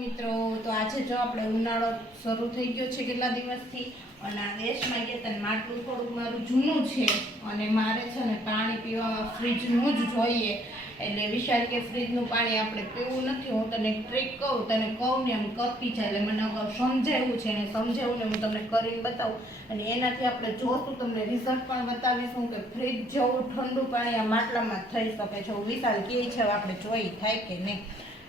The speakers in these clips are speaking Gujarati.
મિત્રો તો આજે જો આપણે ઉનાળો શરૂ થઈ ગયો છે કેટલા દિવસથી અને આ દેશમાં ગયા તને માટલું થોડુંક મારું જૂનું છે અને મારે છે ને પાણી પીવામાં ફ્રીજનું જ જોઈએ એટલે વિચાર કે ફ્રીજનું પાણી આપણે પીવું નથી. હું તને ટ્રીક તને કહું ને એમ કરતી જાય એટલે મને અગાઉ સમજાવ્યું છે ને સમજાવું ને હું તમને કરીને બતાવું અને એનાથી આપણે જોશું તમને રિઝલ્ટ પણ બતાવીશું કે ફ્રીજ જેવું ઠંડુ પાણી આ માટલામાં થઈ શકે છે. વિશાલ કહે છે આપણે જોઈ થાય કે નહીં.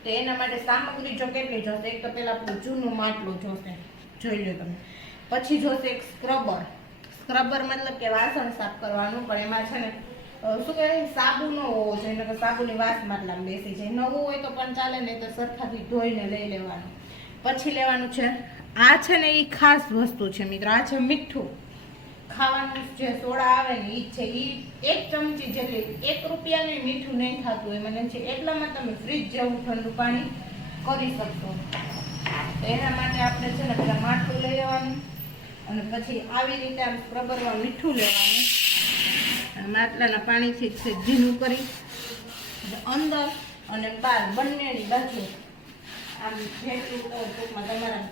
તો એના માટે સામગ્રી જો કેટલી જોશે, એક તો પહેલાં આપણું જૂનું માટલું જોશે, જોઈ લો તમે. પછી જોશે એક સ્ક્રબર. સ્ક્રબર મતલબ કે વાસણ સાફ કરવાનું, પણ એમાં છે ને શું કહેવાય સાબુ ન હોવો જોઈએ કે સાબુની વાસ માટલામાં બેસી જાય. નવું હોય તો પણ ચાલે, નહીં તો સરખાથી ધોઈને લઈ લેવાનું. પછી લેવાનું છે આ છે ને એ ખાસ વસ્તુ છે મિત્રો, આ છે મીઠું. ખાવાનું જે સોડા આવે ને એ છે, એ 1 ચમચી જેટલી, 1 રૂપિયાનું મીઠું નહીં થતું હોય મને છે, એટલામાં તમે ફ્રીજ જેવું ઠંડુ પાણી કરી શકશો. તો એના માટે આપણે છે ને પેલા માટલું લઈ લેવાનું અને પછી આવી રીતે આમ સ્ક્રબરમાં મીઠું લેવાનું અને માટલાના પાણીથી ભીનું કરી અંદર અને બહાર બંનેની બાજુ આમ જેટલું ટૂંકમાં તમારા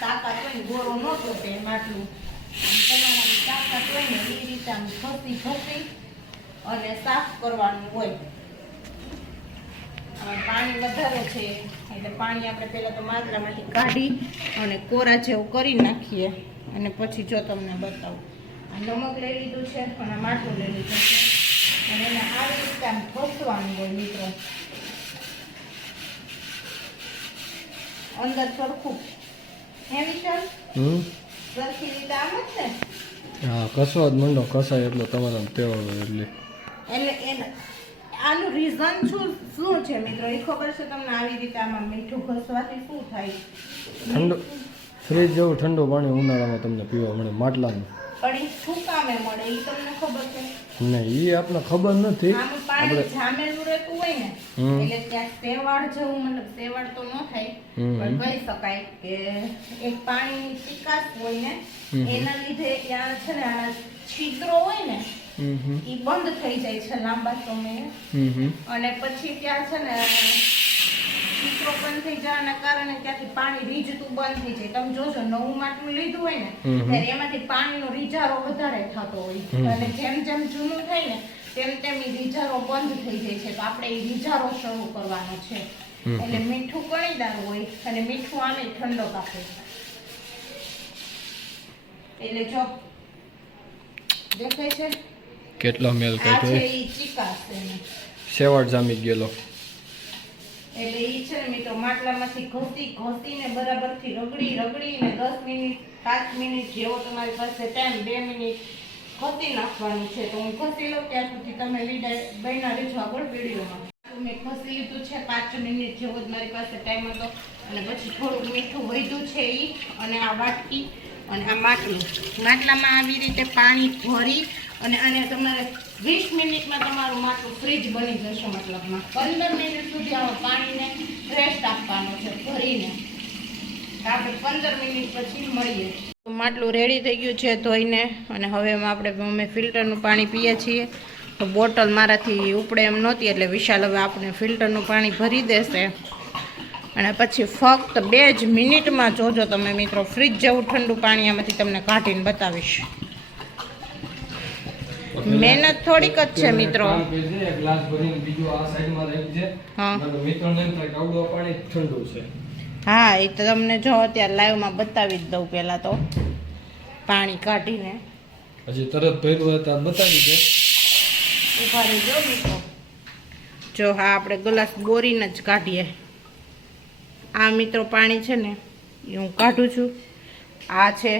તાકાત હોય ને, ગોળો ન તૂટે માટલું, તમારાની તાકાત હોય ને એ રીતે આમ ઘસી અને સાફ કરવાનું હોય. પાણી વધારે છે એટલે પાણી આપણે પહેલાં તો માટલામાંથી કાઢી અને કોરા જેવું કરી નાખીએ અને પછી જો તમને બતાવું. આ નમક લઈ લીધું છે અને માટલું લઈ લીધું છે અને એને આવી રીતે આમ ઘસવાનું હોય મિત્રો, અંદર સરખું. હે વિશાલ? સરખી રીતે આમ જ ને? હા, કસવા જ મંડો, કસાય એટલો તમારા તેવો એટલે એને આનું રીઝન શું છે મિત્રો એ ખબર છે તમને? આવી રીતે આમાં મીઠું ઘસવાથી શું થાય? ઠંડુ ફ્રીજ જેવું ઠંડુ પાણી ઉનાળામાં તમને પીવા મળે માટલાનું. પણ એ શું કામે મળે એ તમને ખબર છે? નહીં, એ આપણે ખબર નથી. આમાં પાણી જામેલું રહેતું હોય ને એટલે ત્યાં સેવાળ જેવું, મતલબ સેવાળ તો ન થાય પણ કહી શકાય કે એક પાણીની ચીકાશ હોય ને એના લીધે ત્યાં છે ને આ છિદ્રો હોય ને એ બંધ થઈ જાય છે લાંબા સમયે અને પછી ત્યાં છે ને છિદ્રો બંધ થઈ જવાના કારણે ત્યાંથી પાણી રીઝતું બંધ થઈ જાય. તમે જોજો નવું માટલું લીધું હોય ને ત્યારે એમાંથી પાણીનો રીઝારો વધારે થતો હોય અને જેમ જેમ જૂનું થાય ને તેમ તેમ એ રીઝારો બંધ થઈ જાય છે. તો આપણે એ રીઝારો શરૂ કરવાનો છે એટલે મીઠું કણીદાર હોય અને મીઠું આમે ઠંડો કાપે એટલે જો દેખાય છે કેટલો મેલ આ છે કાઢ્યો, ઈ ચીકાશ છે ને સેવાળ જામી ગયેલો. એટલે ઈ છે ને મિત્રો માટલામાંથી ઘસીને બરાબરથી રગડીને 10 મિનિટ 5 મિનિટ જેવો તમારી પાસે ટાઈમ, 2 મિનિટ ઘસી નાખવાનું છે. તો હું ઘસી લઉં ત્યાં સુધી તમે બન્યા રહેજો આગળ વિડીયોમાં. મેં ઘસી લીધું છે 5 મિનિટ જેવો જ મારી પાસે ટાઈમ હતો અને પછી થોડુંક મીઠું વધ્યું છે ઈ અને આ વાટકી અને આ માટલામાં આવી રીતે પાણી ભરી અને આને તમારે 20 મિનિટમાં તમારું માટલું ફ્રીજ બની જશે. મતલબમાં 15 મિનિટ સુધી આમાં પાણીને રેસ્ટ આપવાનો છે ભરીને. આપણે 15 મિનિટ પછી મળીએ. માટલું રેડી થઈ ગયું છે ધોઈને અને હવે અમે ફિલ્ટરનું પાણી પીએ છીએ. તો બોટલ મારાથી ઉપડે એમ નહોતી એટલે વિશાલ હવે આપણે ફિલ્ટરનું પાણી ભરી દેશે અને પછી ફક્ત 2 જ મિનિટમાં જોજો તમે મિત્રો ફ્રીજ જેવું ઠંડુ પાણી આમાંથી તમને કાઢીને બતાવીશ. મહેનત થોડીક જ છે મિત્રો. હા, એ તો તમને જો અત્યારે લાઈવમાં બતાવી જ દઉં. પહેલાં તો પાણી કાઢીને હજી તરત ભર્યું હોય તો બતાવી દે. ઉભા રહેજો મિત્રો. જો હા, આપણે ગ્લાસ બોરીને જ કાઢીએ. આ મિત્રો પાણી છે ને એ હું કાઢું છું. આ છે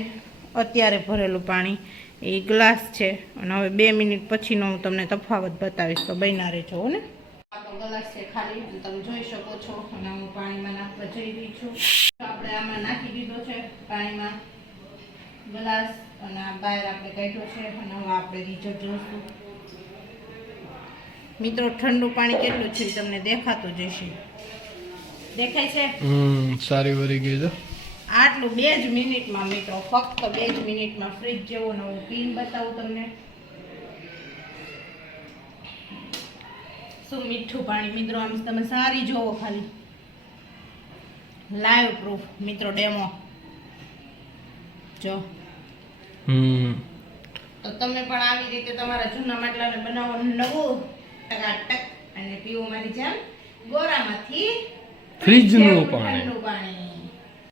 અત્યારે ભરેલું પાણી, એ ગ્લાસ છે અને હવે 2 મિનિટ પછીનો હું તમને તફાવત બતાવીશ. તો બન્યા રહેજો ને. આપણો ગ્લાસ છે ખાલી અને તમે જોઈ શકો છો અને હું પાણીમાં નાખવા જઈ રહી છું. આપણે આમાં નાખી દીધો છે પાણીમાં ગ્લાસ અને આ બહાર આપણે કાઢ્યો છે અને હવે આપણે રિઝલ્ટ જોઈશું. મિત્રો ઠંડુ પાણી કેટલું છે તમને દેખાતું જ હશે. દેખાય છે? સારી વરી ગઈ છે. આટલું 2 જ મિનિટમાં મિત્રો, ફક્ત 2 જ મિનિટમાં ફ્રીજ જેવો નવું પીન બતાવું તમને. શું મીઠું પાણી મિત્રો, આમ તમે સારી જોવો ખાલી. લાઈવ પ્રૂફ મિત્રો ડેમો જો. તો તમે પણ આવી રીતે તમારા જૂના માટલાને બનાવો નવું ટકાટક અને પીવો મારી જેમ ગોરામાંથી ફ્રીજનું જેવું પાણી. ઠંડુ પાણી